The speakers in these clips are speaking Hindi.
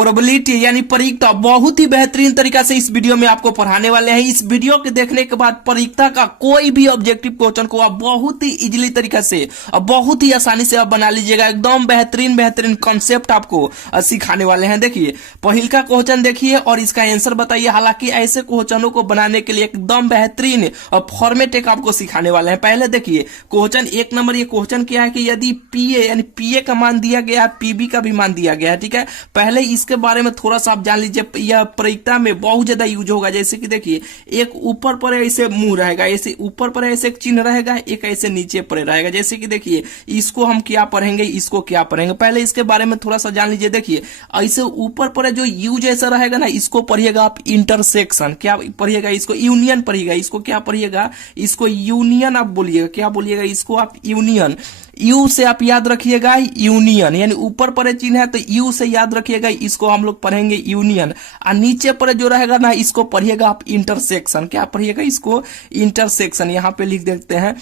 प्रोबेबिलिटी यानी परीक्षता बहुत ही बेहतरीन तरीका से इस वीडियो में आपको पढ़ाने वाले हैं। इस वीडियो के देखने के बाद परीक्षा का कोई भी ऑब्जेक्टिव क्वेश्चन को आप बहुत ही इजीली तरीका से और बहुत ही आसानी से आप बना लीजिएगा। एकदम बेहतरीन कॉन्सेप्ट आपको सिखाने वाले हैं। देखिए पहल का क्वेश्चन देखिए और इसका आंसर बताइए। हालांकि ऐसे क्वेश्चनों को बनाने के लिए एकदम बेहतरीन और फॉर्मेट एक आपको सिखाने वाले हैं। पहले देखिए क्वेश्चन 1 नंबर, ये क्वेश्चन क्या है कि यदि पीए यानी पीए का मान दिया गया है, पीबी का भी मान दिया गया है, ठीक है। पहले इसके बारे में थोड़ा सा आप जान लीजिए। यह परीक्षा में बहुत ज्यादा यूज होगा। जैसे कि देखिए एक ऊपर पर ऐसे मुंह रहेगा, ऐसे ऊपर पर ऐसे एक चिन्ह रहेगा, एक ऐसे नीचे पर रहेगा। जैसे कि देखिए इसको हम क्या पढ़ेंगे, इसको क्या पढ़ेंगे, पहले इसके बारे में थोड़ा सा जान लीजिए। देखिए ऐसे ऊपर पर जो यू जैसा रहेगा ना, इसको पढ़िएगा आप इंटरसेक्शन। क्या पढ़िएगा, इसको यूनियन पढ़िएगा। इसको क्या पढ़िएगा, इसको यूनियन आप बोलिएगा। क्या बोलिएगा, इसको आप यूनियन। यू से आप याद रखिएगा यूनियन, यानी ऊपर पर चिन्ह है तो यू से याद रखिएगा, इसको हम लोग पढ़ेंगे यूनियन। और नीचे पर जो रहेगा ना, इसको पढ़िएगा आप इंटरसेक्शन। क्या पढ़िएगा, इसको इंटरसेक्शन। यहां पे लिख देते हैं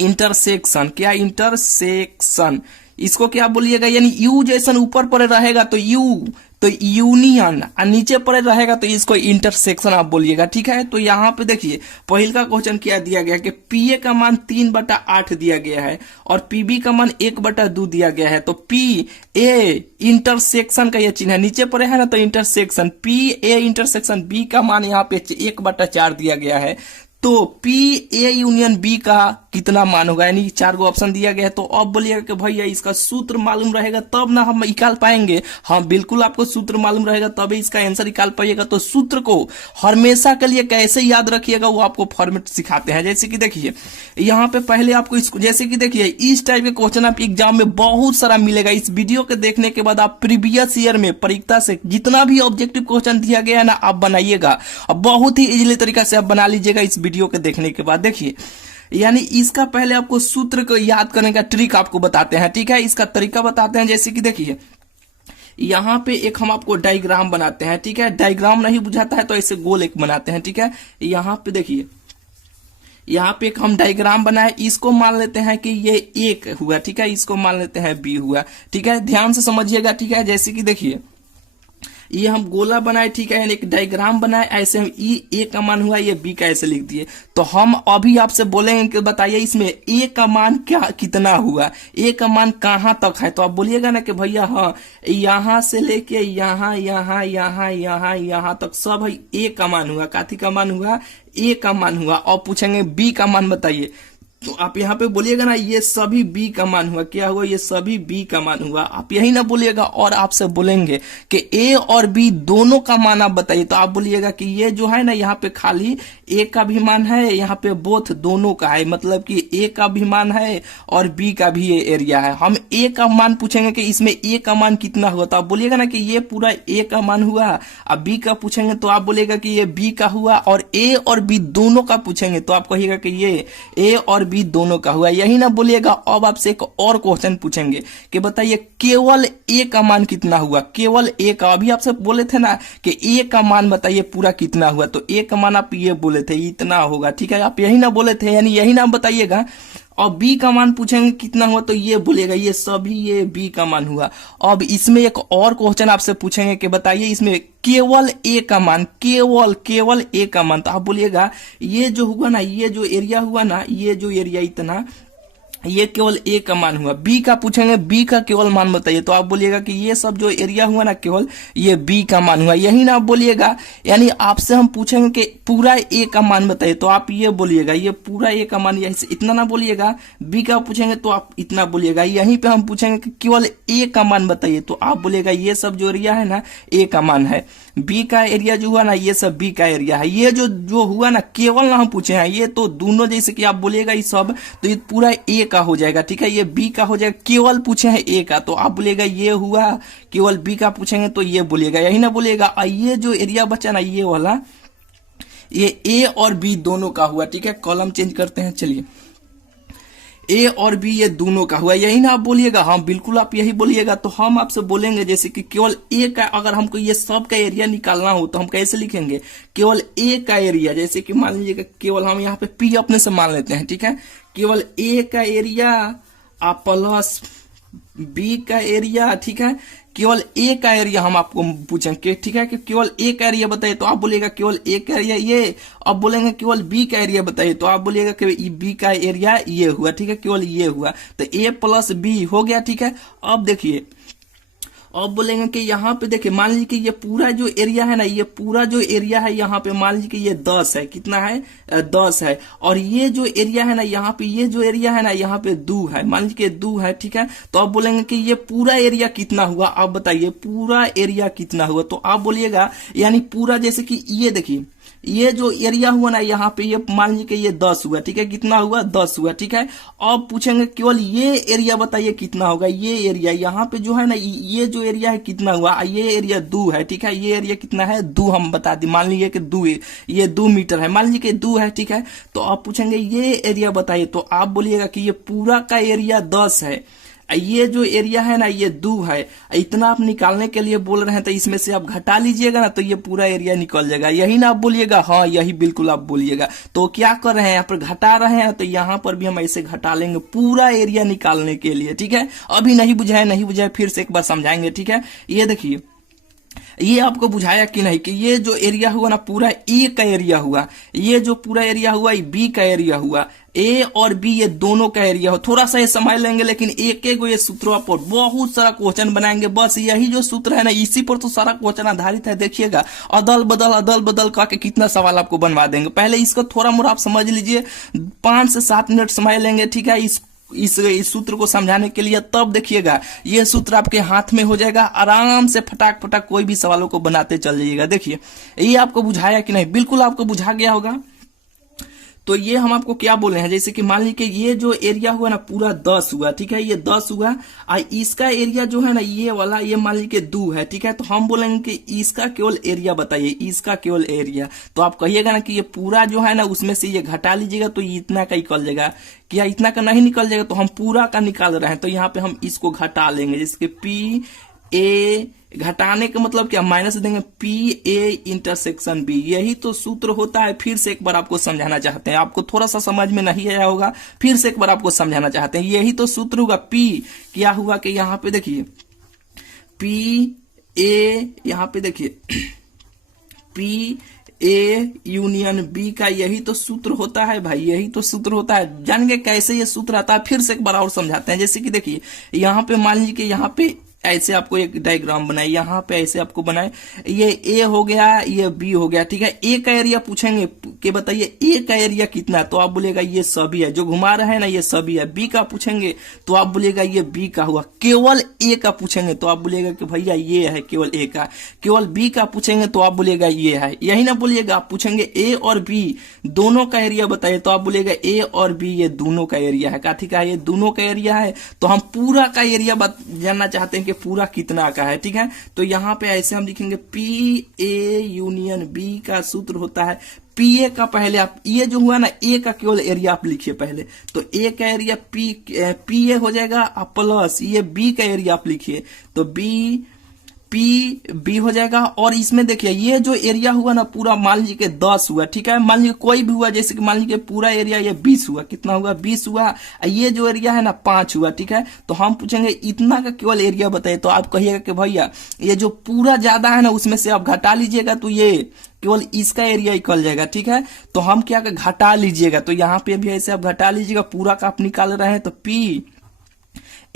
इंटरसेक्शन। क्या, इंटरसेक्शन। इसको क्या बोलिएगा, यानी यू जैसन ऊपर पर रहेगा तो यू तो यूनियन, और नीचे पर रहेगा तो इसको इंटरसेक्शन आप बोलिएगा, ठीक है। तो यहाँ पे देखिए पहल का क्वेश्चन क्या दिया गया कि पीए का मान 3/8 दिया गया है और पीबी का मान 1/2 दिया गया है। तो पी ए इंटरसेक्शन का यह चिन्ह है, नीचे पर है ना, तो intersection P A intersection B का मान यहाँ पे 1/4 दिया गया है। तो पी ए यूनियन बी का कितना मान होगा, यानी 4 गो ऑप्शन दिया गया है। तो अब बोलिएगा कि भैया इसका सूत्र मालूम रहेगा तब ना हम निकाल पाएंगे। हाँ बिल्कुल, आपको सूत्र मालूम रहेगा तभी इसका आंसर निकाल पाइएगा। तो सूत्र को हमेशा के लिए कैसे याद रखिएगा वो आपको फॉर्मेट सिखाते हैं। जैसे कि देखिए यहाँ पे पहले आपको इसको, जैसे कि देखिए इस टाइप के क्वेश्चन आप एग्जाम में बहुत सारा मिलेगा। इस वीडियो के देखने के बाद आप प्रीवियस ईयर में परीक्षा से जितना भी ऑब्जेक्टिव क्वेश्चन दिया गया है ना, आप बनाइएगा और बहुत ही इजीली तरीका से आप बना लीजिएगा इस वीडियो के देखने के बाद। देखिए यानी इसका पहले आपको सूत्र को याद करने का ट्रिक आपको बताते हैं, ठीक है। इसका तरीका बताते हैं। जैसे कि देखिए यहाँ पे एक हम आपको डायग्राम बनाते हैं, ठीक है। डायग्राम नहीं बुझाता है तो ऐसे गोल एक बनाते हैं, ठीक है। यहाँ पे देखिए यहाँ पे एक हम डायग्राम बनाए, इसको मान लेते हैं कि ये एक हुआ, ठीक है। इसको मान लेते हैं बी हुआ, ठीक है। ध्यान से समझिएगा, ठीक है। जैसे कि देखिए ये हम गोला बनाए, ठीक है, यानी एक डायग्राम बनाए। ऐसे हम ए का मान हुआ, ये बी का ऐसे लिख दिए। तो हम अभी आपसे बोलेंगे कि बताइए इसमें ए का मान क्या कितना हुआ, ए का मान कहां तक है। तो आप बोलिएगा ना कि भैया हाँ यहां से लेके यहाँ यहाँ यहाँ यहाँ यहाँ तक सब है ए का मान हुआ। काथी का मान हुआ, ए का मान हुआ। और पूछेंगे बी का मान बताइए, तो आप यहाँ पे बोलिएगा ना ये सभी बी का मान हुआ। क्या हुआ, ये सभी बी का मान हुआ। आप यही ना बोलिएगा और आपसे बोलेंगे कि ए और बी दोनों का मान आप बताइए। तो आप बोलिएगा कि ये जो है ना, यहाँ पे खाली ए का भी मान है, यहाँ पे बोथ दोनों का है, मतलब कि ए का भी मान है और बी का भी ये एरिया है। हम ए का मान पूछेंगे कि इसमें ए का मान कितना हुआ, तो आप बोलिएगा ना कि ये पूरा ए का मान हुआ। अब बी का पूछेंगे तो आप बोलिएगा कि ये बी का हुआ। और ए और बी दोनों का पूछेंगे तो आप कहिएगा कि ये ए और बी दोनों का हुआ। यही ना बोलिएगा। अब आपसे एक और क्वेश्चन पूछेंगे कि बताइए केवल ए का मान कितना हुआ, केवल ए का। अभी आपसे बोले थे ना कि ए का मान बताइए पूरा कितना हुआ, तो ए का मान आप ये बोले थे इतना होगा, ठीक है। आप यही ना बोले थे, यानी यही ना बताइएगा। और बी का मान पूछेंगे कितना हुआ, तो ये बोलेगा ये सभी ये बी का मान हुआ। अब इसमें एक और क्वेश्चन आपसे पूछेंगे कि बताइए इसमें केवल ए का मान, केवल ए का मान। तो आप बोलिएगा ये जो हुआ ना, ये जो एरिया हुआ ना, ये जो एरिया इतना, ये केवल ए का मान हुआ। बी का पूछेंगे बी का केवल मान बताइए, तो आप बोलिएगा कि ये सब जो एरिया हुआ ना केवल ये बी का मान हुआ। यही ना आप बोलिएगा। यानी आपसे हम पूछेंगे कि पूरा ए का मान बताइए, तो आप ये बोलिएगा ये पूरा ए का मान, यही इतना ना बोलिएगा। बी का पूछेंगे तो आप इतना बोलिएगा। यहीं पे हम पूछेंगे कि केवल ए का मान बताइए, तो आप बोलिएगा ये सब जो एरिया है ना ए का मान है। बी का एरिया जो हुआ ना ये सब बी का एरिया है। ये जो हुआ ना केवल ना हम पूछे हैं, ये तो दोनों, जैसे कि आप बोलिएगा ये सब, तो ये पूरा ए का हो जाएगा, ठीक है। ये बी का हो जाएगा। केवल पूछे हैं ए का, तो आप बोलिएगा ये हुआ। केवल बी का पूछेंगे तो ये बोलिएगा, यही ना बोलिएगा। ये जो एरिया बचा ना ये वाला, ये ए और बी दोनों का हुआ, ठीक है। कॉलम चेंज करते हैं, चलिए। ए और बी ये दोनों का हुआ, यही ना आप बोलिएगा। हाँ बिल्कुल आप यही बोलिएगा। तो हम आपसे बोलेंगे जैसे कि केवल ए का, अगर हमको ये सब का एरिया निकालना हो तो हम कैसे लिखेंगे, केवल ए का एरिया। जैसे कि मान लीजिएगा केवल हम यहाँ पे पी अपने से मान लेते हैं, ठीक है। केवल ए का एरिया प्लस बी का एरिया, ठीक है। केवल ए का एरिया हम आपको पूछेंगे, ठीक है, कि केवल ए का एरिया बताइए तो आप बोलिएगा केवल ए का एरिया ये। अब बोलेंगे केवल बी का एरिया बताइए तो आप बोलिएगा कि बी का एरिया ये हुआ, ठीक है, केवल ये हुआ। तो ए प्लस बी हो गया, ठीक है। अब देखिए, अब बोलेंगे कि यहाँ पे देखिए, मान लीजिए कि ये पूरा जो एरिया है ना, ये पूरा जो एरिया है यहाँ पे मान लीजिए कि ये 10 है, कितना है 10 है। और ये जो एरिया है ना यहाँ पे, ये जो एरिया है ना यहाँ पे 2 है, मान लीजिए कि 2 है, ठीक है। तो आप बोलेंगे कि ये पूरा एरिया कितना हुआ, आप बताइए पूरा एरिया कितना हुआ। तो आप बोलिएगा यानी पूरा, जैसे कि ये देखिए ये जो एरिया हुआ ना यहाँ पे, ये मान लीजिए कि ये 10 हुआ, ठीक है, कितना हुआ 10 हुआ, ठीक है। अब पूछेंगे केवल ये एरिया बताइए कितना होगा, ये एरिया यहाँ पे जो है ना, ये जो एरिया है कितना हुआ, ये एरिया 2 है, ठीक है, ये एरिया कितना है 2 हम बता दी, मान लीजिए कि 2, ये 2 मीटर है, मान लीजिए कि 2 है, ठीक है। तो आप पूछेंगे ये एरिया बताइए तो आप बोलिएगा कि ये पूरा का एरिया 10 है, ये जो एरिया है ना ये 2 है, इतना आप निकालने के लिए बोल रहे हैं तो इसमें से आप घटा लीजिएगा ना तो ये पूरा एरिया निकल जाएगा, यही ना आप बोलिएगा, हाँ यही बिल्कुल आप बोलिएगा। तो क्या कर रहे हैं यहाँ पर घटा रहे हैं, तो यहाँ पर भी हम ऐसे घटा लेंगे पूरा एरिया निकालने के लिए, ठीक है। अभी नहीं बुझाए फिर से एक बार समझाएंगे, ठीक है। ये देखिए, ये आपको बुझाया कि नहीं कि ये जो एरिया हुआ ना पूरा ए का एरिया हुआ, ये जो पूरा एरिया हुआ ये बी का एरिया हुआ, ए और बी ये दोनों का एरिया हो। थोड़ा सा ये समझ लेंगे, लेकिन एक एक ये सूत्रों पर बहुत सारा क्वेश्चन बनाएंगे, बस यही जो सूत्र है ना इसी पर तो सारा क्वेश्चन आधारित है। देखिएगा अदल बदल करके कितना सवाल आपको बनवा देंगे। पहले इसको थोड़ा मोड़ा आप समझ लीजिए, 5 से 7 मिनट समझ लेंगे, ठीक है, इस सूत्र को समझाने के लिए। तब देखिएगा ये सूत्र आपके हाथ में हो जाएगा, आराम से फटाक फटाक कोई भी सवालों को बनाते चल जाइएगा। देखिए ये आपको बुझाया कि नहीं, बिल्कुल आपको बुझा गया होगा। तो ये हम आपको क्या बोल रहे हैं, जैसे कि मान लीजिए ये जो एरिया हुआ ना पूरा 10 हुआ, ठीक है, ये 10 हुआ, और इसका एरिया जो है ना ये वाला, ये मान लीजिए 2 है, ठीक है। तो हम बोलेंगे कि इसका केवल एरिया बताइए, इसका केवल एरिया। तो आप कहिएगा ना कि ये पूरा जो है ना उसमें से ये घटा लीजिएगा तो ये इतना का निकल जाएगा, क्या इतना का नहीं निकल जाएगा, तो हम पूरा का निकाल रहे हैं तो यहाँ पे हम इसको घटा लेंगे, जैसे पी ए, घटाने का मतलब क्या, माइनस देंगे पी ए इंटरसेक्शन बी, यही तो सूत्र होता है। फिर से एक बार आपको समझाना चाहते हैं, आपको थोड़ा सा समझ में नहीं आया होगा, फिर से एक बार आपको समझाना चाहते हैं, यही तो सूत्र होगा। पी क्या हुआ कि यहाँ पे देखिए पी ए, यहाँ पे देखिए पी ए यूनियन बी का यही तो सूत्र होता है भाई, यही तो सूत्र होता है। जानेंगे कैसे ये सूत्र आता है, फिर से एक बार और समझाते हैं। जैसे कि देखिए यहाँ पे मान लीजिए कि यहाँ पे ऐसे आपको एक डायग्राम बनाए, यहाँ पे ऐसे आपको बनाए, ये ए हो गया, ये बी हो गया, ठीक है। ए का एरिया पूछेंगे कि बताइए ए का एरिया कितना, तो आप बोलेगा ये सभी है, जो घुमा रहे हैं ना ये सभी है। बी का पूछेंगे तो आप बोलेगा ये बी का हुआ। केवल ए का पूछेंगे तो आप बोलेगा कि भैया ये है केवल ए का। केवल बी का पूछेंगे तो आप बोलेगा ये है, यही ना बोलिएगा। आप पूछेंगे ए और बी दोनों का एरिया बताइए तो आप बोलेगा ए और बी ये दोनों का एरिया है, काठी का ये दोनों का एरिया है। तो हम पूरा का एरिया जानना चाहते हैं कि पूरा कितना का है, ठीक है। तो यहाँ पे ऐसे हम लिखेंगे पी ए यूनियन बी का सूत्र होता है पी ए का, पहले आप ये जो हुआ ना ए का केवल एरिया आप लिखिए पहले, तो ए का एरिया पी ए हो जाएगा, प्लस ये बी का एरिया आप लिखिए तो पी बी हो जाएगा। और इसमें देखिए ये जो एरिया हुआ ना पूरा मान लीजिए कि 10 हुआ, ठीक है, मान लीजिए कोई भी हुआ, जैसे कि मान लीजिए पूरा एरिया ये 20 हुआ, कितना हुआ 20 हुआ, ये जो एरिया है ना 5 हुआ, ठीक है। तो हम पूछेंगे इतना का केवल एरिया बताइए तो आप कहिएगा कि भैया ये जो पूरा ज्यादा है ना उसमें से आप घटा लीजिएगा तो ये केवल इसका एरिया निकल जाएगा, ठीक है। तो हम क्या घटा लीजिएगा, तो यहाँ पे भी ऐसे आप घटा लीजिएगा, पूरा का आप निकाल रहे हैं तो पी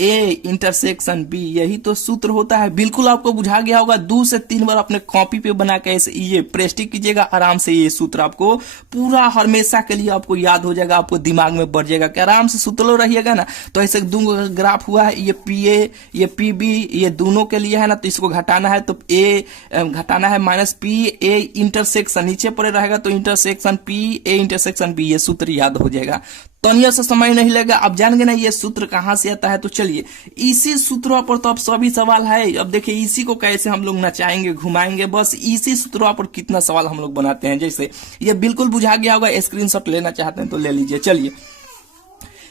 ए इंटरसेक्शन बी, यही तो सूत्र होता है। बिल्कुल आपको बुझा गया होगा। 2 से 3 बार अपने कॉपी पे बना के ऐसे ये प्रेस्टिक कीजिएगा, आराम से ये सूत्र आपको पूरा हमेशा के लिए आपको याद हो जाएगा, आपको दिमाग में बढ़ जाएगा कि आराम से सुतलो रहिएगा ना। तो ऐसे दो ग्राफ हुआ है, ये पी ए ये पी बी, ये दोनों के लिए है ना, तो इसको घटाना है तो ए घटाना है माइनस पी ए इंटरसेक्शन, नीचे पड़े रहेगा तो intersection P A intersection B, ये सूत्र याद हो जाएगा। तनिया से समय नहीं लगेगा, अब जान गए ना ये सूत्र कहां से आता है। तो चलिए इसी सूत्रों पर तो अब सभी सवाल है। अब देखिए इसी को कैसे हम लोग नचाएंगे घुमाएंगे, बस इसी सूत्रों पर कितना सवाल हम लोग बनाते हैं। जैसे ये बिल्कुल बुझा गया होगा, स्क्रीनशॉट लेना चाहते हैं तो ले लीजिए। चलिए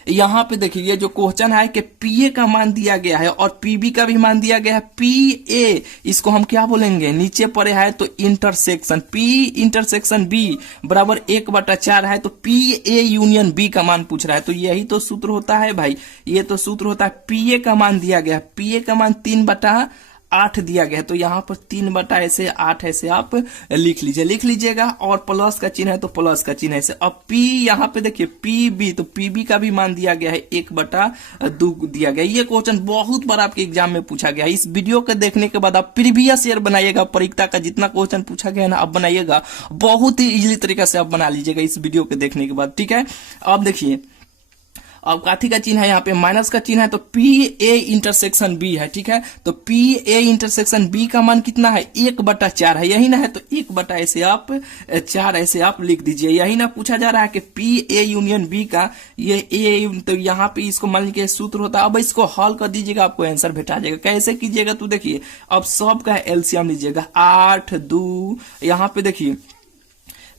यहाँ पे देखिए ये जो क्वेश्चन है कि पी ए का मान दिया गया है और पीबी का भी मान दिया गया है। पी ए इसको हम क्या बोलेंगे, नीचे पड़े है तो इंटरसेक्शन पी इंटरसेक्शन बी बराबर 1/4 है, तो पी ए यूनियन बी का मान पूछ रहा है। तो यही तो सूत्र होता है भाई, ये तो सूत्र होता है। पी ए का मान दिया गया, पी ए का मान 3/8 8 दिया गया है, तो यहाँ पर 3 बटा ऐसे 8 ऐसे आप लिख लीजिएगा, और प्लस का चिन्ह है तो प्लस का चिन्ह ऐसे। अब P यहाँ पे देखिए PB, तो PB का भी मान दिया गया है 1/2 दिया गया। ये क्वेश्चन बहुत बार आपके एग्जाम में पूछा गया है। इस वीडियो को देखने के बाद आप प्रीवियस ईयर बनाइएगा, परीक्षा का जितना क्वेश्चन पूछा गया है ना आप बनाइएगा, बहुत ही इजीली तरीके से आप बना लीजिएगा इस वीडियो को देखने के बाद, ठीक है। अब देखिए, अब काथी का चिन्ह है, यहाँ पे माइनस का चिन्ह है, तो PA इंटरसेक्शन B है, ठीक है। तो PA इंटरसेक्शन B का मान कितना है, 1/4 है, यही ना है, तो 1/4 ऐसे आप 4 ऐसे आप लिख दीजिए। यही ना पूछा जा रहा है कि PA यूनियन B का ये A, तो यहाँ पे इसको मान लीजिए सूत्र होता है। अब इसको हल कर दीजिएगा, आपको आंसर भेटा जाएगा। कैसे कीजिएगा, तो देखिए अब सब का एलसीएम लीजिएगा, 8 2, यहाँ पे देखिए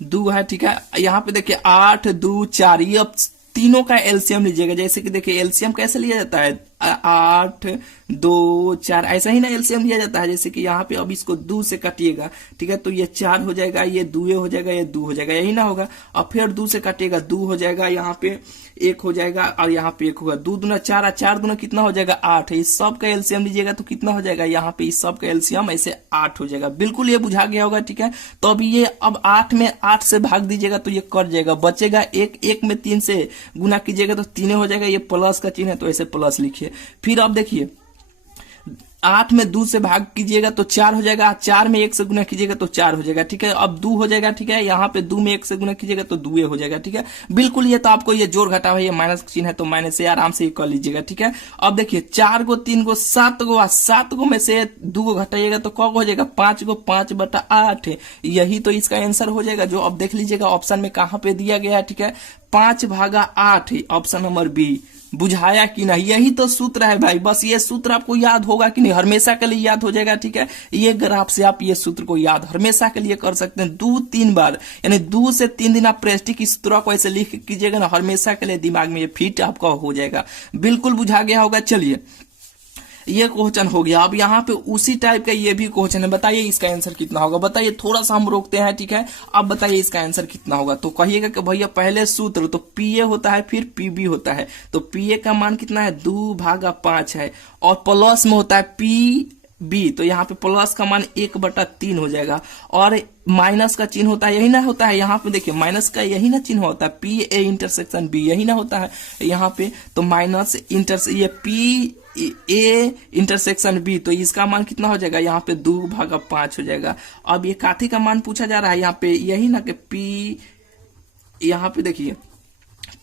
2 है, ठीक है। यहाँ पे देखिए 8 2 4, ये अब तीनों का एलसीएम लीजिएगा। जैसे कि देखिए एलसीएम कैसे लिया जाता है, 8 2 4 ऐसा ही ना एलसीएम लिया जाता है। जैसे कि यहाँ पे अब इसको 2 से काटिएगा, ठीक है, तो ये 4 हो जाएगा, ये 2 हो जाएगा, ये 2 हो जाएगा, यही ना होगा। अब फिर 2 से काटिएगा, 2 हो जाएगा, यहाँ पे 1 हो जाएगा, और यहाँ पे 1 होगा, 2 दूना 4, 4 दूना कितना हो जाएगा 8 है। इस सब का एलसीएम लीजिएगा तो कितना हो जाएगा, यहाँ पे इस सब का एलसीएम ऐसे 8 हो जाएगा। बिल्कुल ये बुझा गया होगा, ठीक है। तो अभी ये अब 8 में 8 से भाग दीजिएगा तो ये कट जाएगा, बचेगा 1, 1 में 3 से गुना कीजिएगा तो 3 हो जाएगा। ये प्लस का चिन्ह है तो ऐसे प्लस लिखिए। फिर अब देखिए 8 में 2 से भाग कीजिएगा तो 4 हो जाएगा, 4 में 1 से गुना कीजिएगा तो 4 हो जाएगा, ठीक है। अब 2 हो जाएगा, ठीक है। यहाँ पे 2 में 1 से गुना कीजिएगा तो 2 हो जाएगा, ठीक है। बिल्कुल ये तो आपको ये जोड़ घटाव है, ये माइनस चिन्ह है तो माइनस से आराम से कर लीजिएगा, ठीक है। अब देखिए 4 गो 3 गो 7 गो, 7 गो में से 2 गो घटाइएगा तो कब हो जाएगा, 5 गो, 5/8। यही तो इसका आंसर हो जाएगा, जो अब देख लीजिएगा ऑप्शन में कहाँ पे दिया गया है, ठीक है। 5/8 ऑप्शन नंबर बी। बुझाया कि नहीं, यही तो सूत्र है भाई। बस ये सूत्र आपको याद होगा कि नहीं, हमेशा के लिए याद हो जाएगा, ठीक है। ये ग्राफ से आप ये सूत्र को याद हमेशा के लिए कर सकते हैं 2-3 बार, यानी 2 से 3 दिन आप प्रेस्टिक इस सूत्र को ऐसे लिख कीजिएगा ना, हमेशा के लिए दिमाग में ये फिट आपका हो जाएगा। बिल्कुल बुझा गया होगा। चलिए ये क्वेश्चन हो गया। अब यहाँ पे उसी टाइप का ये भी क्वेश्चन है, बताइए इसका आंसर कितना होगा। बताइए, थोड़ा सा हम रोकते हैं, ठीक है। अब बताइए इसका आंसर कितना होगा। तो कहिएगा कि भैया पहले सूत्र तो PA होता है, फिर PB होता है, तो PA का मान कितना है, 2/5 है, और प्लस में होता है PB, तो यहाँ पे प्लस का मान 1/3 हो जाएगा, और माइनस का चिन्ह होता है, यही ना होता है। यहाँ पे देखिए माइनस का यही ना चिन्ह होता है, PA इंटरसेक्शन B, यही ना होता है यहाँ पे। तो माइनस ये PA इंटरसेक्शन B, तो इसका मान कितना हो जाएगा, यहाँ पे 2/5 हो जाएगा। अब ये काथी का मान पूछा जा रहा है, यहाँ पे यही ना कि P, यहाँ पे देखिए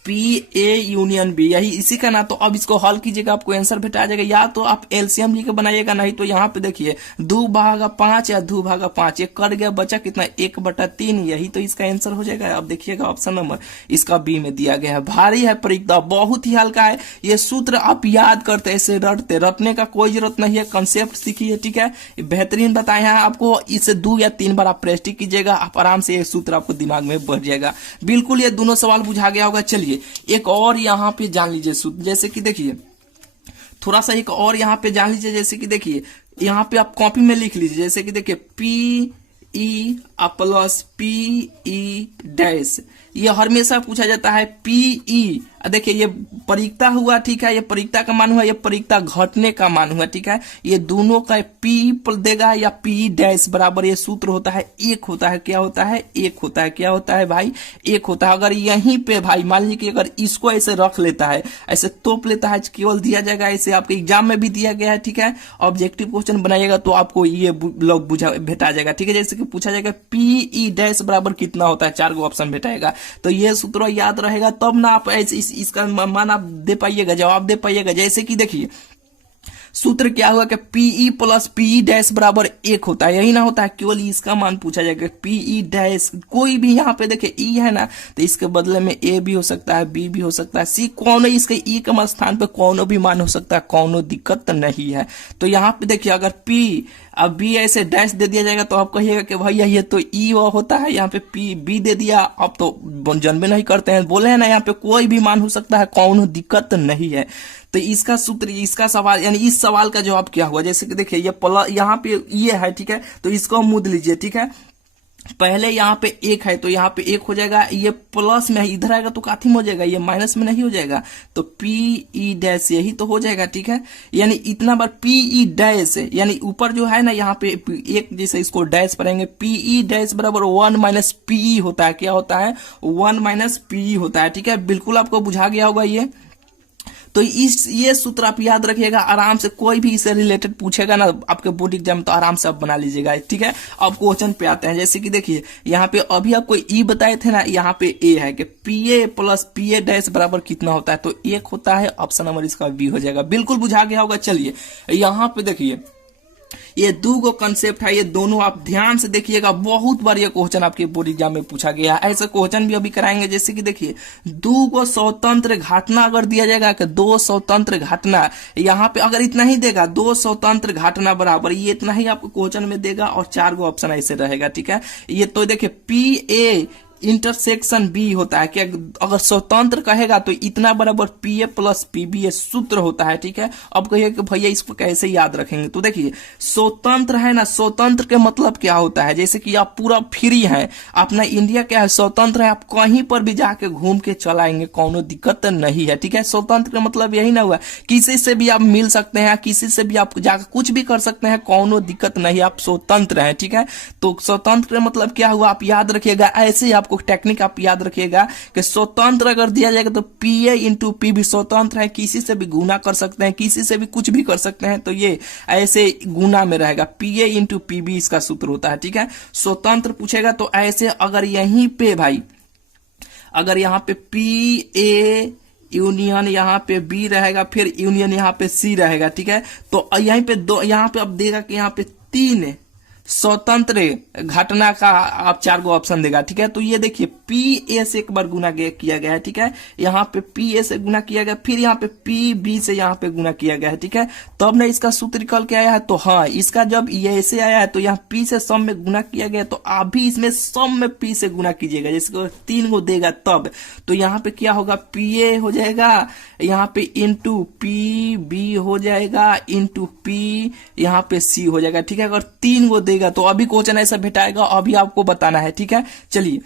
PA यूनियन B, यही इसी का ना। तो अब इसको हल कीजिएगा, आपको आंसर भेटा जाएगा। या तो आप एलसीएम लेके बनाइएगा, नहीं तो यहाँ पे देखिए 2/5 या 2/5, ये कट गया, बचा कितना 1/3, यही तो इसका आंसर हो जाएगा। अब देखिएगा ऑप्शन नंबर इसका B में दिया गया है। भारी है परीक्षा, बहुत ही हल्का है। ये सूत्र आप याद करते, ऐसे रटने का कोई जरूरत नहीं है, कंसेप्ट सीखिए, ठीक है। बेहतरीन बताए हैं आपको, इसे 2 या 3 बार आप प्रैक्टिस कीजिएगा, आप आराम से ये सूत्र आपको दिमाग में बढ़ जाएगा। बिल्कुल ये दोनों सवाल बुझा गया होगा। चलिए एक और यहाँ पे जान लीजिए सूत्र, जैसे कि देखिए थोड़ा सा एक और यहाँ पे जान लीजिए। जैसे कि देखिए यहाँ पे आप कॉपी में लिख लीजिए, जैसे कि देखिए PE प्लस PE डैश, ये हमेशा पूछा जाता है PE। देखिए ये परीक्षा हुआ, ठीक है, ये परीक्षा का मान हुआ, ये परीक्षा घटने का मान हुआ, ठीक है। ये दोनों का P देगा या PE डैश बराबर ये सूत्र होता है 1 होता है। क्या होता है, 1 होता है। क्या होता है भाई, 1 होता है। अगर यहीं पे भाई मान लीजिए कि अगर इसको ऐसे रख लेता है, ऐसे तोप लेता है, केवल दिया जाएगा ऐसे, आपके एग्जाम में भी दिया गया है, ठीक है। ऑब्जेक्टिव क्वेश्चन बनाइएगा तो आपको ये लोग भेटा जाएगा, ठीक है। जैसे कि पूछा जाएगा PE डैश बराबर कितना होता है, 4 भेटाएगा भेटाएगा, तो ये सूत्र याद रहेगा, तब ना आप ऐसे इसका मान आप दे पाइएगा, जवाब दे पाइएगा। जैसे कि देखिए सूत्र क्या हुआ कि PE प्लस PE डैश बराबर 1 होता है, यही ना होता है। केवल इसका मान पूछा जाएगा, PE डैश कोई भी, यहाँ पे देखिए E है ना, तो इसके बदले में A भी हो सकता है, B भी हो सकता है, C, कौन इसके E के स्थान पे कौन भी मान हो सकता है, कौन दिक्कत नहीं है। तो यहाँ पे देखिए अगर P अब B ऐसे डैश दे दिया जाएगा तो आप कहिएगा कि भैया ये तो E वो होता है, यहाँ पे B दे दिया, आप तो जन्मे नहीं करते हैं, बोले हैं ना, यहाँ पे कोई भी मान हो सकता है, कौन दिक्कत नहीं है। तो इसका सूत्र, इसका सवाल, यानी इस सवाल का जवाब क्या हुआ। जैसे कि देखिए ये यहाँ पे ये है, ठीक है, तो इसको मुद लीजिए, ठीक है। पहले यहाँ पे एक है तो यहाँ पे एक हो जाएगा, ये प्लस में है, इधर आएगा तो काथी में हो जाएगा, ये माइनस में नहीं हो जाएगा, तो पी ई डैश यही तो हो जाएगा। ठीक है, यानी इतना बार पी ई डैश, यानी ऊपर जो है ना यहाँ पे एक जैसे इसको डैश पढ़ेंगे, पी ई डैश बराबर 1 माइनस पीई होता है। क्या होता है? 1 माइनस पीई होता है। ठीक है, बिल्कुल आपको बुझा गया होगा ये। तो ये सूत्र आप याद रखिएगा, आराम से कोई भी इससे रिलेटेड पूछेगा ना आपके बोर्ड एग्जाम में तो आराम से आप बना लीजिएगा। ठीक है, अब क्वेश्चन पे आते हैं। जैसे कि देखिए यहाँ पे अभी आपको ई बताए थे ना, यहाँ पे ए है कि P A plus P A dash बराबर कितना होता है, तो एक होता है, ऑप्शन नंबर इसका बी हो जाएगा। बिल्कुल बुझा गया होगा। चलिए यहाँ पे देखिए ये दो गो कंसेप्ट है, ये दोनों आप ध्यान से देखिएगा, बहुत बार ये क्वेश्चन आपके बोर्ड एग्जाम में पूछा गया है। ऐसे क्वेश्चन भी अभी कराएंगे। जैसे कि देखिए दो गो स्वतंत्र घटना अगर दिया जाएगा कि दो स्वतंत्र घटना, यहाँ पे अगर इतना ही देगा, दो स्वतंत्र घटना बराबर ये इतना ही आपको क्वेश्चन में देगा और 4 गो ऑप्शन ऐसे रहेगा। ठीक है, ये तो देखिए पी ए इंटरसेक्शन बी होता है कि अगर स्वतंत्र कहेगा तो इतना बराबर P A plus P B ये सूत्र होता है। ठीक है, अब कहिए कि भैया इसको कैसे याद रखेंगे, तो देखिए स्वतंत्र है ना, स्वतंत्र के मतलब क्या होता है, जैसे कि आप पूरा फ्री है, अपना इंडिया क्या है, स्वतंत्र है, आप कहीं पर भी जाके घूम के चलाएंगे, कोनो दिक्कत नहीं है। ठीक है, स्वतंत्र का मतलब यही ना हुआ, किसी से भी आप मिल सकते हैं, किसी से भी आप जाकर कुछ भी कर सकते हैं, कोनो दिक्कत नहीं, आप स्वतंत्र हैं। ठीक है, तो स्वतंत्र का मतलब क्या हुआ आप याद रखिएगा। ऐसे ही आपको टेक्निक आप याद रखिएगा कि स्वतंत्र अगर दिया जाएगा तो P A into P B, स्वतंत्र है, किसी से भी गुना कर सकते हैं, किसी से भी कुछ भी कर सकते हैं, तो ये ऐसे गुना में रहेगा, P A into P B इसका सूत्र होता है। ठीक है, स्वतंत्र पूछेगा तो ऐसे अगर यहीं पे भाई, अगर यहाँ पे पी ए यूनियन यहाँ पे बी रहेगा, फिर यूनियन यहाँ पे सी रहेगा। ठीक है, तो यहीं पे दो, यहाँ पे अब देगा कि यहाँ पे 3 स्वतंत्र घटना का आप 4 गो ऑप्शन देगा। ठीक है, तो ये देखिए पी ए से एक बार गुना किया गया है। ठीक है, यहाँ पे पी ए से गुना किया गया, फिर यहाँ पे पी बी से यहाँ पे गुना किया गया है। ठीक है, तब ना इसका सूत्र निकल के आया है। तो हाँ, इसका जब ये ऐसे आया है तो यहाँ पी से सम में गुना किया गया, तो आप भी इसमें सम में पी से गुना कीजिएगा, जैसे 3 गो देगा तब, तो यहाँ पे क्या होगा, पी ए हो जाएगा, यहाँ पे इंटू पी बी हो जाएगा, इंटू पी यहाँ पे सी हो जाएगा। ठीक है, अगर 3 गो देगा तो अभी क्वेश्चन ऐसा भेटाएगा, अभी आपको बताना है। ठीक है, चलिए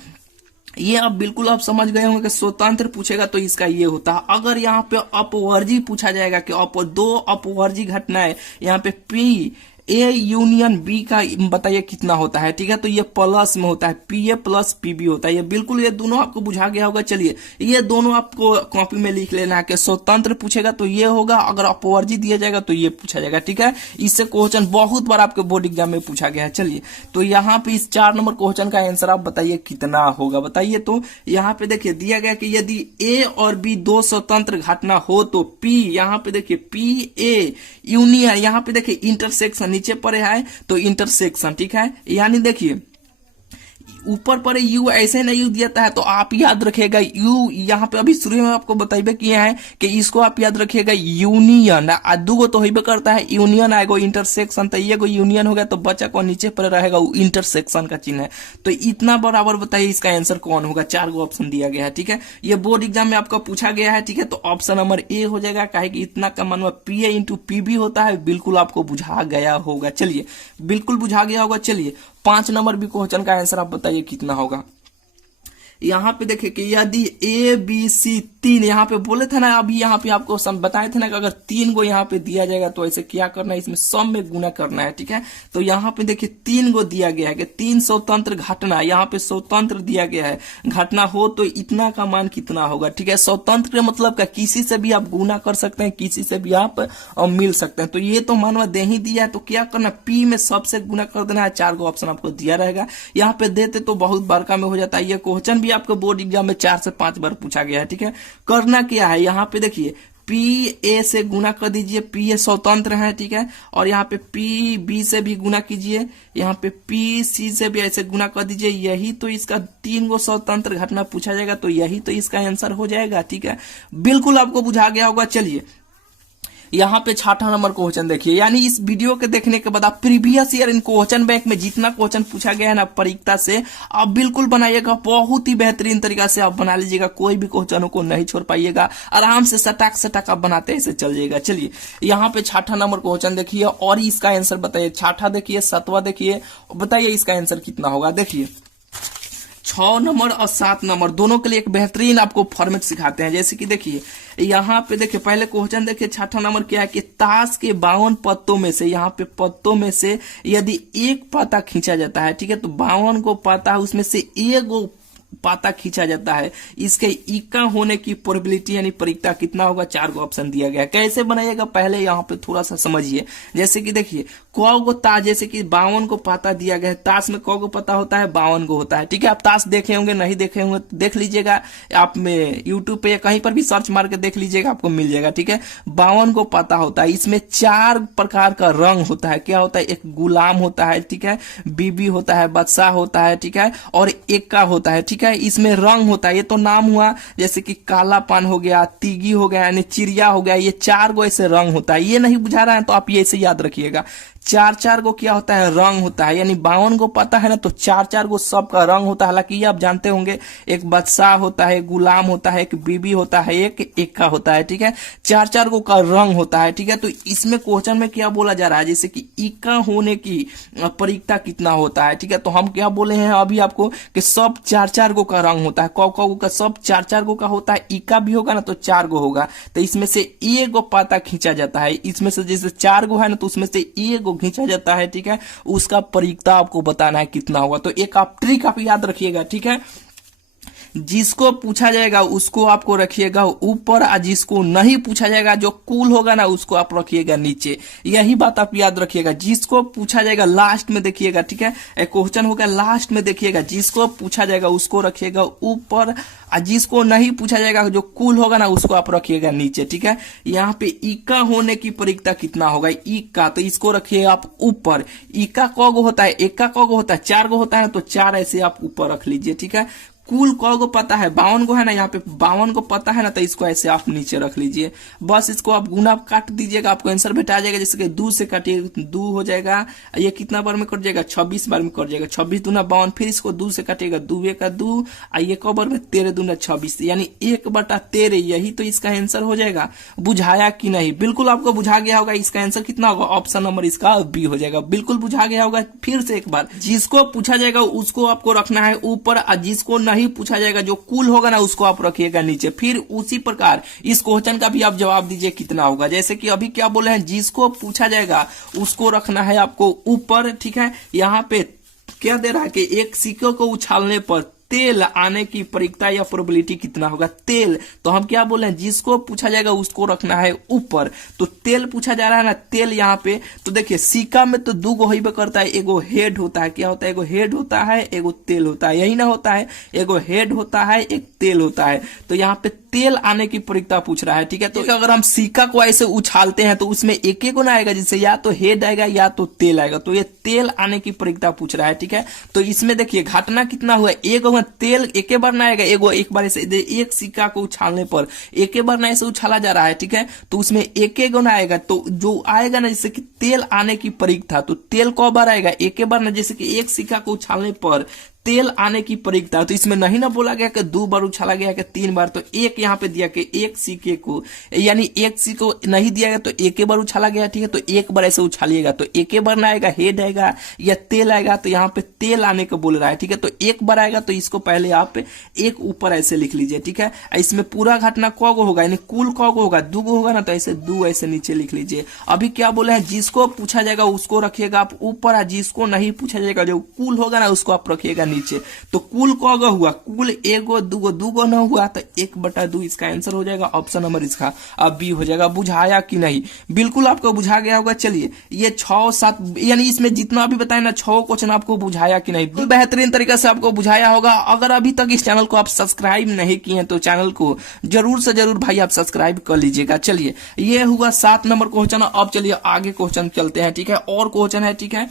ये अब बिल्कुल आप समझ गए होंगे कि स्वतंत्र पूछेगा तो इसका ये होता है। अगर यहाँ पे अपवर्जी पूछा जाएगा कि दो अपवर्जी घटनाएं, यहाँ पे पी ए यूनियन बी का बताइए कितना होता है। ठीक है, तो ये प्लस में होता है, P A plus P B होता है। ये बिल्कुल ये दोनों आपको बुझा गया होगा। चलिए ये दोनों आपको कॉपी में लिख लेना है कि स्वतंत्र पूछेगा तो ये होगा, अगर अपवर्जी दिया जाएगा तो ये पूछा जाएगा। ठीक है, इससे क्वेश्चन बहुत बार आपके बोर्ड एग्जाम में पूछा गया है। चलिए तो यहाँ पे इस 4 नंबर क्वेश्चन का आंसर आप बताइए कितना होगा, बताइए। तो यहाँ पे देखिए दिया गया कि यदि ए और बी 2 स्वतंत्र घटना हो तो पी, यहाँ पे देखिए पी ए यूनियन, यहाँ पे देखिए इंटरसेक्शन नीचे पर है तो इंटरसेक्शन। ठीक है, यानी देखिए ऊपर पर यू ऐसे नहीं यू दिया है तो आप याद रखिएगा यू, यहाँ पे अभी शुरू में आपको बताइए किया है कि इसको आप याद रखिएगा यूनियन, दूगो तो होइबे करता है, यूनियन आएगा इंटरसेक्शन, तो ये यूनियन हो गया तो बच्चा को नीचे पर रहेगा वो इंटरसेक्शन का चिन्ह है। तो इतना बराबर बताइए इसका आंसर कौन होगा। 4 गो ऑप्शन दिया गया है। ठीक है, ये बोर्ड एग्जाम में आपका पूछा गया है। ठीक है, तो ऑप्शन नंबर ए हो जाएगा, काहे कि इतना का मानवा P A into P B होता है। बिल्कुल आपको बुझा गया होगा। चलिए बिल्कुल बुझा गया होगा। चलिए 5 नंबर भी क्वेश्चन का आंसर आप बताइए कितना होगा। यहाँ पे देखिए कि यदि ए बी सी 3, यहाँ पे बोले थे ना, अभी यहाँ पे आपको बताए थे ना कि अगर 3 गो यहाँ पे दिया जाएगा तो ऐसे क्या करना है, इसमें सम में गुना करना है। ठीक है, तो यहाँ पे देखिए 3 गो दिया गया है कि 3 स्वतंत्र घटना, यहाँ पे स्वतंत्र दिया गया है, घटना हो तो इतना का मान कितना होगा। ठीक है, स्वतंत्र का मतलब क्या, किसी से भी आप गुना कर सकते हैं, किसी से भी आप मिल सकते हैं। तो ये तो मानवा दे ही दिया है, तो क्या करना, पी में सबसे गुना कर देना है। 4 गो ऑप्शन आपको दिया रहेगा, यहाँ पे देते तो बहुत बड़का में हो जाता है। ये क्वेश्चन भी आपको बोर्ड एग्जाम में 4 से 5 बार पूछा गया है। ठीक है, करना क्या है, यहाँ पे देखिए पी ए से गुना कर दीजिए, पी ए स्वतंत्र है। ठीक है, और यहाँ पे पी बी से भी गुना कीजिए, यहाँ पे पी सी से भी ऐसे गुना कर दीजिए। यही तो इसका 3 गो स्वतंत्र घटना पूछा जाएगा, तो यही तो इसका आंसर हो जाएगा। ठीक है, बिल्कुल आपको बुझा गया होगा। चलिए यहाँ पे 6ठा नंबर क्वेश्चन देखिए, यानी इस वीडियो के देखने के बाद आप previous year in question bank में जितना क्वेश्चन पूछा गया है ना परीक्षा से, आप बिल्कुल बनाइएगा, बहुत ही बेहतरीन तरीका से आप बना लीजिएगा, कोई भी क्वेश्चनों को नहीं छोड़ पाइएगा, आराम से सटाक आप बनाते ऐसे चल जाएगा। चलिए यहाँ पे 6ठा नंबर क्वेश्चन देखिए और इसका आंसर बताइए। 6ठा देखिए, 7वां देखिए, बताइए इसका आंसर कितना होगा। देखिए 6 नंबर और 7 नंबर दोनों के लिए एक बेहतरीन आपको फॉर्मेट सिखाते हैं। जैसे कि देखिए यहाँ पे देखिए पहले क्वेश्चन देखिए 6ठा नंबर क्या है कि ताश के 52 पत्तों में से, यहाँ पे पत्तों में से यदि एक पत्ता खींचा जाता है, ठीक है, तो 52 को पत्ता है उसमें से एक पाता खींचा जाता है, इसके इक्का होने की प्रोबेबिलिटी यानी परिकता कितना होगा? 4 गो ऑप्शन दिया गया है। कैसे बनाइएगा पहले यहाँ पे थोड़ा सा समझिए। जैसे कि देखिए क गो ताश, जैसे कि 52 को पाता दिया गया है, ताश में क गो पता होता है? 52 गो होता है, ठीक है। आप ताश देखे होंगे, नहीं देखे होंगे तो देख लीजिएगा, आप में यूट्यूब पे या कहीं पर भी सर्च मार के देख लीजिएगा, आपको मिल जाएगा, ठीक है। 52 को पता होता है, इसमें 4 प्रकार का रंग होता है। क्या होता है? एक गुलाम होता है, ठीक है, बीबी होता है, बादशाह होता है, ठीक है, और एक्का होता है, ठीक है। इसमें रंग होता है, ये तो नाम हुआ, जैसे कि काला पान हो गया, तीगी हो गया, यानी चिड़िया हो गया, ये 4 गो ऐसे रंग होता है। ये नहीं बुझा रहा है तो आप ये ऐसे याद रखिएगा, 4 गो क्या होता है? रंग होता है। यानी 52 को पता है ना, तो 4 गो सबका रंग होता है। हालांकि ये आप जानते होंगे, एक बादशाह होता है, गुलाम होता है, एक बीबी होता है, एक एक्का होता है, ठीक है। 4 गो का रंग होता है, ठीक है। तो इसमें क्वेश्चन में क्या बोला जा रहा है? जैसे कि इक्का होने की परिकता कितना होता है, ठीक है। तो हम क्या बोले हैं अभी आपको कि सब 4 गो का रंग होता है। क गो का सब 4 गो का होता है, इक्का भी होगा ना तो 4 गो होगा, तो इसमें से एक गो पाता खींचा जाता है। इसमें से जैसे 4 गो है ना, तो उसमें से एक गो खींचा जाता है, ठीक है। उसका परिकता आपको बताना है कितना होगा। तो एक आप ट्रिक आप याद रखिएगा, ठीक है। जिसको पूछा जाएगा उसको आपको रखिएगा ऊपर, और जिसको नहीं पूछा जाएगा, जो कूल होगा ना, उसको आप रखिएगा नीचे। यही बात आप याद रखिएगा। जिसको पूछा जाएगा लास्ट में देखिएगा, ठीक है। एक क्वेश्चन होगा लास्ट में देखिएगा, जिसको पूछा जाएगा उसको रखिएगा ऊपर, और जिसको नहीं पूछा जाएगा, जो कूल होगा ना, उसको आप रखिएगा नीचे, ठीक है। यहाँ पे इक्का होने की परिकता कितना होगा? इक्का, तो इसको रखिएगा आप ऊपर। इक्का क गो होता है? एक्का क गो होता है? 4 गो होता है ना, तो 4 ऐसे आप ऊपर रख लीजिए, ठीक है। कुल क गो पता है? 52 गो है ना, यहाँ पे 52 को पता है ना, तो इसको ऐसे आप नीचे रख लीजिए। बस इसको आप गुना काट दीजिएगा, आपको आंसर भेटा जाएगा। जैसे कि 2 से काटिए, 2 हो जाएगा, ये कितना बार में कट जाएगा? 26 बार में कट जाएगा। 26 दूना 52, फिर इसको 2 से काटिएगा, 2 का 2, ये क बार में 13 दूना 26, यानी 1/13। यही तो इसका आंसर हो जाएगा। बुझाया कि नहीं? बिल्कुल आपको बुझा गया होगा। इसका आंसर कितना होगा? ऑप्शन नंबर इसका बी हो जाएगा। बिल्कुल बुझा गया होगा। फिर से एक बार, जिसको पूछा जाएगा उसको आपको रखना है ऊपर, और जिसको नहीं पूछा जाएगा, जो कूल होगा ना, उसको आप रखिएगा नीचे। फिर उसी प्रकार इस क्वेश्चन का भी आप जवाब दीजिए कितना होगा। जैसे कि अभी क्या बोले हैं, जिसको पूछा जाएगा उसको रखना है आपको ऊपर, ठीक है। यहाँ पे क्या दे रहा है कि एक सिक्के को उछालने पर तेल आने की परिकता या प्रोबेबिलिटी कितना होगा? तेल, तो हम क्या बोले हैं, जिसको पूछा जाएगा उसको रखना है ऊपर। तो तेल पूछा जा रहा है ना, तेल यहाँ पे, तो देखिए सिक्का में तो 2 गो होइबे करता है, एगो हेड होता है। क्या होता है? एगो हेड होता है, एगो तेल होता है, यही ना होता है? एगो हेड होता है, एक तेल होता है। तो यहाँ पे तेल आने की परिकता पूछ रहा है, ठीक है। तो अगर हम सिक्का को ऐसे उछालते हैं तो उसमें एक एक ना आएगा, जिससे या तो हेड आएगा या तो तेल आएगा। तो ये तेल आने की परिकता पूछ रहा है, ठीक है। तो इसमें देखिए घटना कितना हुआ, एक तेल एक बार ना आएगा, एगो एक बार ऐसे एक सिक्का को उछालने पर एक बार ना ऐसे उछाला जा रहा है, ठीक है। तो उसमें एक ना आएगा, तो जो आएगा ना, जैसे कि तेल आने की परिकता, तो तेल कौ बार आएगा? एक बार ना, जैसे कि एक सिक्का को उछालने पर तेल आने की परिकता। तो इसमें नहीं ना बोला गया कि 2 बार उछाला गया कि 3 बार, तो एक यहाँ पे दिया कि एक सिक्के को, यानी एक सिक्के को नहीं दिया गया तो एक बार उछाला गया, ठीक है। तो एक बार ऐसे उछालिएगा, तो एक बार ना आएगा, हेड आएगा या तेल आएगा। तो यहाँ पे तेल आने को बोल रहा है, ठीक है। तो एक बार आएगा, तो इसको पहले आप एक ऊपर ऐसे लिख लीजिए, ठीक है। इसमें पूरा घटना क गो होगा, यानी कुल क गो होगा? 2 गो होगा ना, तो ऐसे 2 ऐसे नीचे लिख लीजिए। अभी क्या बोले हैं, जिसको पूछा जाएगा उसको रखिएगा आप ऊपर, और जिसको नहीं पूछा जाएगा, जो कुल होगा ना, उसको आप रखिएगा नीचे। तो कुल क गो हुआ? कुल 1 गो 2 गो, 2 गो ना हुआ, तो 1/2 इसका आंसर हो जाएगा। ऑप्शन नंबर इसका अब बी हो जाएगा। बुझाया कि नहीं? बिल्कुल आपको बुझा गया होगा। चलिए ये 6 7, यानी इसमें जितना भी बताया ना, 6 क्वेश्चन आपको बुझाया कि नहीं? बेहतरीन तरीके से आपको बुझाया होगा। अगर अभी तक इस चैनल को आप सब्सक्राइब नहीं किए हैं तो चैनल को जरूर से जरूर भाई आप सब्सक्राइब कर लीजिएगा। चलिए ये हुआ 7 नंबर क्वेश्चन। अब चलिए आगे क्वेश्चन चलते हैं, ठीक है। और क्वेश्चन है, ठीक है।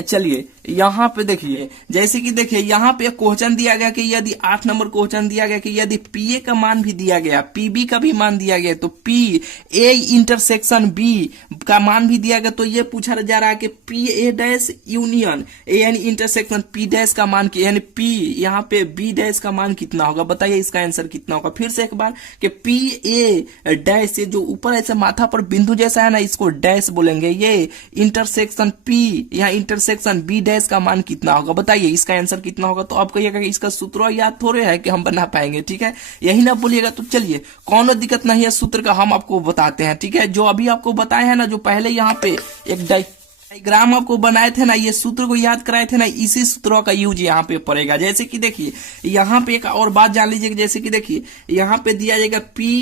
चलिए यहाँ पे देखिए, जैसे कि देखिए यहाँ पे क्वेश्चन दिया गया कि यदि 8 नंबर क्वेश्चन दिया गया कि यदि पीए का मान भी दिया गया, पीबी का भी मान दिया गया, तो पी ए इंटरसेक्शन बी का मान भी दिया गया, तो ये पूछा जा रहा है कि P A dash union A यानी इंटरसेक्शन पी डैश का मान, यानी पी यहाँ पे बी डैश का मान कितना होगा? बताइए इसका आंसर कितना होगा? फिर से एक बार कि पी ए डैश से जो ऊपर ऐसे माथा पर बिंदु जैसा है ना, इसको डैश बोलेंगे। ये इंटरसेक्शन पी, यहाँ इंटरसेक्शन बी डैश का मान कितना होगा, बताइए इसका आंसर कितना होगा। तो आप कहिएगा कि इसका सूत्र याद थोड़े है कि हम बना पाएंगे, ठीक है, यही ना बोलिएगा। तो चलिए कौन दिक्कत नहीं है, सूत्र का हम आपको बताते हैं, ठीक है। जो अभी आपको बताए हैं ना, जो पहले यहाँ पे एक डायग्राम आपको बनाए थे ना, ये सूत्र को याद कराए थे ना, इसी सूत्रों का यूज यहाँ पे पड़ेगा। जैसे कि देखिए यहाँ पे एक और बात जान लीजिए, जैसे कि देखिए यहाँ पे दिया जाएगा P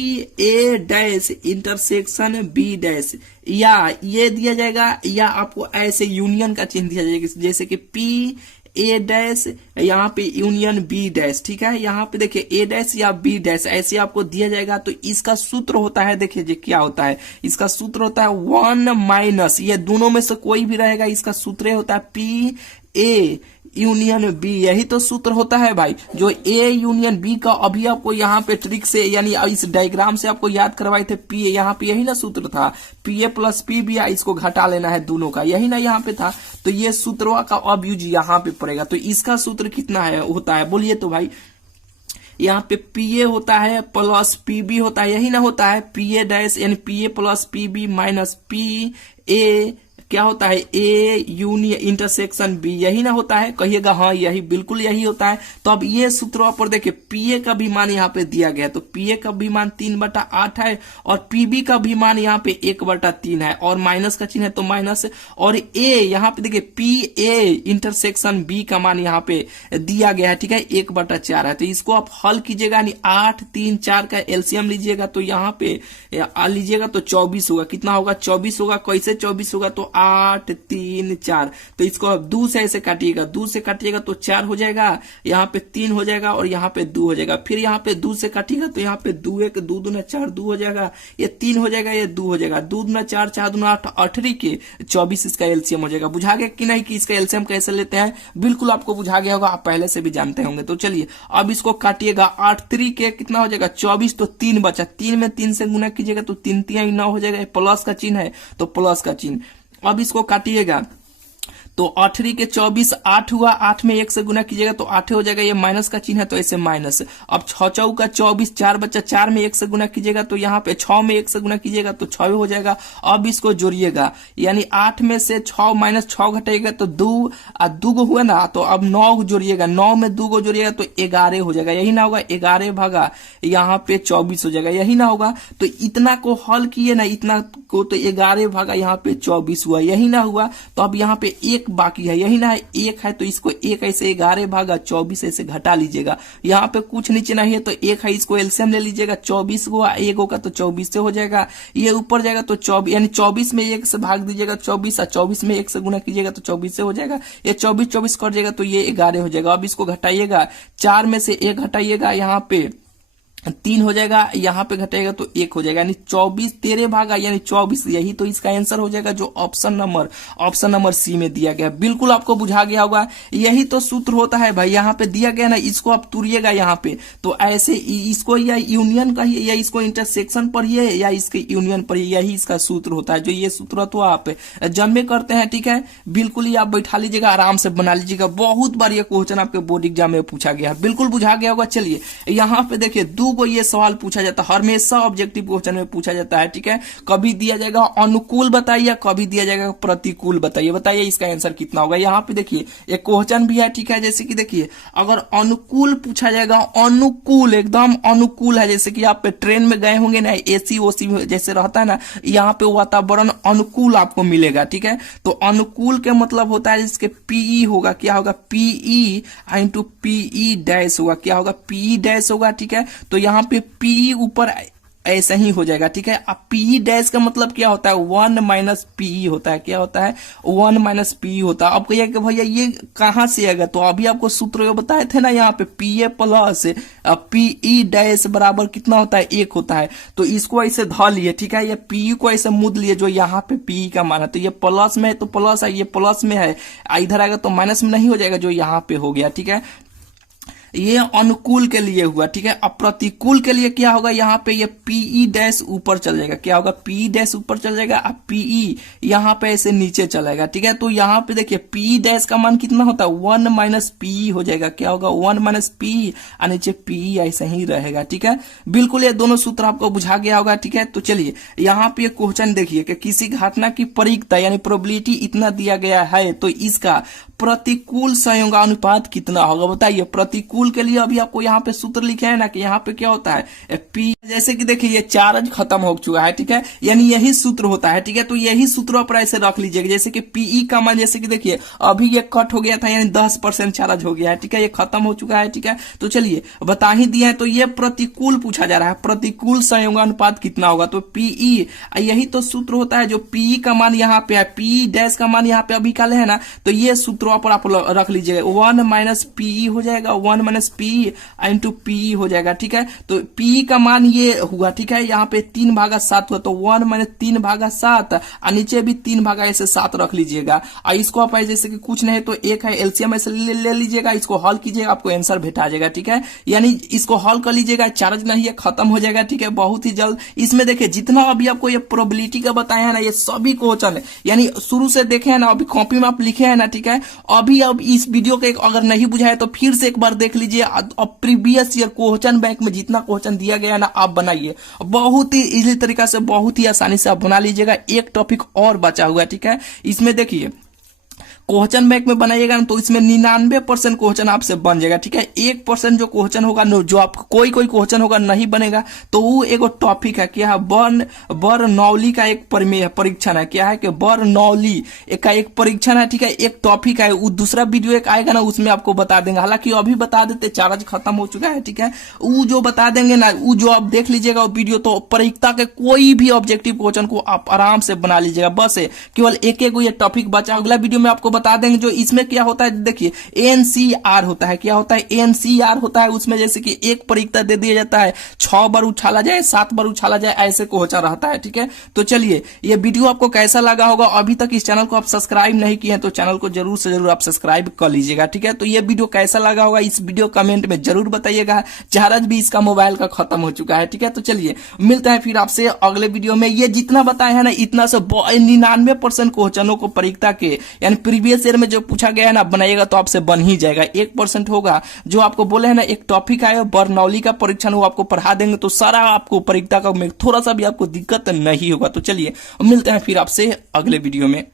A dash intersection B dash, या ये दिया जाएगा, या आपको ऐसे यूनियन का चिन्ह दिया जाएगा, जैसे कि पी ए डैश यहाँ पे यूनियन बी डैश, ठीक है। यहाँ पे देखिए ए डैश या बी डैश ऐसे आपको दिया जाएगा। तो इसका सूत्र होता है, देखिए जी क्या होता है, इसका सूत्र होता है 1 माइनस, ये दोनों में से कोई भी रहेगा, इसका सूत्र होता है पी ए यूनियन बी, यही तो सूत्र होता है भाई। जो ए यूनियन बी का अभी आपको यहाँ पे ट्रिक से यानी इस डायग्राम से आपको याद करवाए थे, पी ए, यहाँ पे यही ना सूत्र था, P A plus P B, इसको घटा लेना है दोनों का, यही ना यहाँ पे था। तो ये सूत्रों का अब यूज यहाँ पे पड़ेगा। तो इसका सूत्र कितना है होता है, बोलिए तो भाई। यहाँ पे पी ए होता है प्लस पी बी होता है, यही ना होता है, पी ए डैश यानी P A plus P B minus P A क्या होता है, ए यूनियन इंटरसेक्शन बी, यही ना होता है, कहिएगा हाँ यही, बिल्कुल यही होता है। तो अब ये सूत्रों पर देखिए पी ए का भी मान यहाँ पे दिया गया है, तो पी ए का भी मान 3/8 है, और पी बी का भी मान यहाँ पे 1/3 है, और माइनस का चिन्ह है तो माइनस, और ए यहाँ पे देखिए पी ए इंटरसेक्शन बी का मान यहाँ पे दिया गया है, ठीक है, 1/4 है। तो इसको आप हल कीजिएगा, यानी 8, 3, 4 का एलसीएम लीजिएगा, तो यहाँ पे लीजिएगा तो 24 होगा, कितना होगा 24 होगा। कैसे 24 होगा, तो 8, 3, 4, तो इसको आप 2 से ऐसे काटिएगा, 2 से काटिएगा तो 4 हो जाएगा, यहाँ पे 3 हो जाएगा, और यहाँ पे 2 हो जाएगा। फिर यहाँ पे 2 से काटिएगा तो यहाँ पे 2 1 2 दूना 4 2 हो जाएगा, ये 3 हो जाएगा, ये 2 हो जाएगा, 2 दूना 4 4 दूना 8 8 के 24 इसका एलसीएम हो जाएगा। बुझा गया कि नहीं कि इसका एलसीएम कैसे लेते हैं, बिल्कुल आपको बुझा गया होगा, आप पहले से भी जानते होंगे। तो चलिए अब इसको काटिएगा, 8 3 के कितना हो जाएगा 24, तो 3 बचा, 3 में 3 से गुना कीजिएगा तो 3 3 9 हो जाएगा, प्लस का चिन्ह है तो प्लस का चिन्ह। अब इसको काटिएगा तो 8 के 24 8 हुआ, 8 में 1 से गुना कीजिएगा तो 8 हो जाएगा, ये माइनस का चिन्ह है तो ऐसे माइनस। अब 6 चौका 24 4 बच्चा, 4 में 1 से गुना कीजिएगा तो यहाँ पे 6 में 1 से गुना कीजिएगा तो 6 हो जाएगा। अब इसको जोड़िएगा, यानी 8 में से 6 माइनस 6 घटाइएगा तो 2 और 2 हुआ ना, तो अब 9 जोड़िएगा, 9 में 2 जोड़िएगा तो 11 हो जाएगा, यही ना होगा, 11 भागा यहाँ पे 24 हो जाएगा, यही ना होगा। तो इतना को हल किए ना, इतना को, तो 11 भागा यहाँ पे 24 हुआ, यही ना हुआ। तो अब यहाँ पे 1 बाकी है, यही ना है, 1 है तो इसको 1 ऐसे 11 भागा 24 ऐसे घटा लीजिएगा, यहाँ पे कुछ नीचे नहीं है तो 1 है, इसको एलसीएम ले लीजिएगा, 24 हुआ, 1 होगा तो 24 से हो जाएगा, ये ऊपर जाएगा तो 24, यानी 24 में 1 से भाग दीजिएगा 24, और 24 में 1 से गुना कीजिएगा तो 24 से हो जाएगा, ये 24 24 कर जाएगा तो ये 11 हो जाएगा। अब इसको घटाइएगा, 4 में से 1 घटाइएगा, यहाँ पे 3 हो जाएगा, यहाँ पे घटेगा तो 1 हो जाएगा, यानी 24 13 भागा यानी 24, यही तो इसका आंसर हो जाएगा, जो ऑप्शन नंबर सी में दिया गया। बिल्कुल आपको बुझा गया होगा, यही तो सूत्र होता है भाई, यहाँ पे दिया गया ना, इसको आप तुरिएगा यहाँ पे, तो ऐसे इसको या यूनियन कहिए या इसको इंटरसेक्शन पढ़िए या इसके यूनियन पढ़िए, यही इसका सूत्र होता है। जो ये सूत्र तो आप जन्मे करते हैं, ठीक है, बिल्कुल ही आप बैठा लीजिएगा, आराम से बना लीजिएगा। बहुत बार ये क्वेश्चन आपके बोर्ड एग्जाम में पूछा गया, बिल्कुल बुझा गया होगा। चलिए यहाँ पे देखिए को ये सवाल पूछा जाता है, हमेशा ऑब्जेक्टिव क्वेश्चन में पूछा जाता है, ठीक है। कभी दिया जाएगा अनुकूल बताइए, कभी दिया जाएगा प्रतिकूल बताइए, बताइए इसका आंसर कितना होगा। यहाँ पे देखिए एक क्वेश्चन भी है, ठीक है, जैसे कि देखिए अगर अनुकूल पूछा जाएगा, अनुकूल एकदम अनुकूल है, जैसे कि आप ट्रेन में गए होंगे ना, एसी ओसी जैसे रहता है ना, यहाँ पे वातावरण अनुकूल आपको मिलेगा, ठीक है। तो अनुकूल के मतलब होता है जिसके पीई होगा, क्या होगा, पीई इंटू पीई डैश होगा, क्या होगा, पीई डैश होगा, ठीक है। तो यहाँ पे पी ऊपर ऐसा ही हो जाएगा, ठीक है। अब पी डैश का मतलब क्या होता है, 1 माइनस पी होता है, क्या होता है, 1 माइनस पी होता है। अब कहिए कि भैया ये कहां से आएगा, तो अभी आपको सूत्र बताए थे ना, यहाँ पे P A plus PE dash बराबर कितना होता है, 1 होता है। तो इसको ऐसे ध लिए, ठीक है, ये पी को ऐसे मुद लिए, जो यहाँ पे पी का मान है, तो ये प्लस में है तो प्लस है, ये प्लस में है, इधर आएगा तो माइनस में नहीं हो जाएगा, जो यहाँ पे हो गया, ठीक है। ये अनुकूल के लिए हुआ, ठीक है। अब प्रतिकूल के लिए क्या होगा, यहाँ पे ये पीई डैश ऊपर चल जाएगा, क्या होगा, पीई डैश ऊपर चल जाएगा, अब पीई यहाँ पे ऐसे नीचे चलेगा, ठीक है। तो यहाँ पे देखिए पीई डैश का मान कितना होता है, 1 माइनस पीई हो जाएगा, क्या होगा, 1 माइनस पीई, और नीचे पीई ऐसे ही रहेगा, ठीक है। बिल्कुल ये दोनों सूत्र आपको बुझा गया होगा, ठीक है। तो चलिए यहाँ पे क्वेश्चन देखिए कि किसी घटना की परिकता यानी प्रोबेबिलिटी इतना दिया गया है, तो इसका प्रतिकूल संयोगानुपात कितना होगा, बताइए। प्रतिकूल के लिए अभी आपको यहाँ पे सूत्र लिखे है ना कि यहाँ पे क्या होता है, पी, जैसे कि देखिए ये चार्ज खत्म हो चुका है, ठीक है, यानी यही सूत्र होता है, ठीक है। तो यही सूत्र पर ऐसे रख लीजिएगा, जैसे कि पीई का मान, जैसे कि देखिए अभी ये कट हो गया था, यानी 10% चार्ज हो गया है, ठीक है, ये खत्म हो चुका है, ठीक है। तो चलिए बता ही दिया है, तो ये प्रतिकूल पूछा जा रहा है, प्रतिकूल संयोगानुपात कितना होगा, तो पीई, यही तो सूत्र होता है, जो पीई का मान यहाँ पे है, पी डैश का मान यहाँ पे अभी कल है ना, तो ये सूत्र पर आप रख लीजिएगा, 1 माइनस पीई हो जाएगा, 1 माइनस पीई इंटू पीई हो जाएगा, ठीक है। तो पीई का मान ये हुआ, ठीक है, यहाँ पे 3/7 हुआ, तो 1 माइनस 3/7, और नीचे भी 3/7 रख लीजिएगा। और इसको आप जैसे कि कुछ नहीं तो एक है एलसीएम ऐसे ले लीजिएगा, इसको हल कीजिएगा, आपको आंसर भेटा जाएगा, ठीक है। यानी इसको हल कर लीजिएगा, चार्ज नहीं है, खत्म हो जाएगा, ठीक है, बहुत ही जल्द। इसमें देखिए जितना अभी आपको ये प्रोबेबिलिटी का बताया है ना, ये सभी क्वेश्चन यानी शुरू से देखे है ना, अभी कॉपी में आप लिखे है ना, ठीक है। अभी अब इस वीडियो के अगर नहीं बुझाए तो फिर से एक बार देख लीजिए, अब प्रीवियस ईयर क्वेश्चन बैंक में जितना क्वेश्चन दिया गया है ना, आप बनाइए, बहुत ही इजी तरीका से, बहुत ही आसानी से आप बना लीजिएगा। एक टॉपिक और बचा हुआ है, ठीक है, इसमें देखिए क्वेश्चन बैंक में बनाइएगा ना, तो इसमें 99% क्वेश्चन आपसे बन जाएगा, ठीक है। 1% जो क्वेश्चन होगा, जो आपको कोई क्वेश्चन होगा नहीं बनेगा, तो वो एक टॉपिक है, क्या है, बर्नौली का एक परीक्षण है, क्या है कि बर्नौली का एक परीक्षण है, ठीक है, एक टॉपिक है। वो दूसरा वीडियो एक आएगा ना, उसमें आपको बता देंगे, हालांकि अभी बता देते, चार्ज खत्म हो चुका है, ठीक है। वो जो बता देंगे ना, वो जो आप देख लीजिएगा वो वीडियो, तो परीक्षा के कोई भी ऑब्जेक्टिव क्वेश्चन को आप आराम से बना लीजिएगा। बस केवल एक ये टॉपिक बचा, अगला वीडियो में आपको बता देंगे। जो इसमें क्या होता है, देखिए एनसीआर होता है, क्या होता है, एनसीआर होता है। उसमें जैसे कि एक परीक्षा दे दिया जाता है, 6 बार उछाला जाए, 7 बार उछाला जाए, ऐसे क्वेश्चन रहता है, ठीक है। तो चलिए ये वीडियो आपको कैसा लगा होगा, अभी तक इस चैनल को आप सब्सक्राइब नहीं किए हैं तो चैनल को जरूर से जरूर आप सब्सक्राइब कर लीजिएगा, ठीक है। तो ये वीडियो कैसा लगा होगा, इस वीडियो कमेंट में जरूर बताइएगा। चार्ज भी इसका मोबाइल का खत्म हो चुका है, ठीक है। तो चलिए मिलता है फिर आपसे अगले वीडियो में। ये जितना बताया है ना, इतना से 99% क्वेश्चनों को परीक्षा के यानी प्रीवियस ईयर में जो पूछा गया है ना, बनाइएगा तो आपसे बन ही जाएगा। 1% होगा जो आपको बोले है ना, एक टॉपिक आया बर्नौली का परीक्षण, वो आपको पढ़ा देंगे, तो सारा आपको परीक्षा का में थोड़ा सा भी आपको दिक्कत नहीं होगा। तो चलिए मिलते हैं फिर आपसे अगले वीडियो में।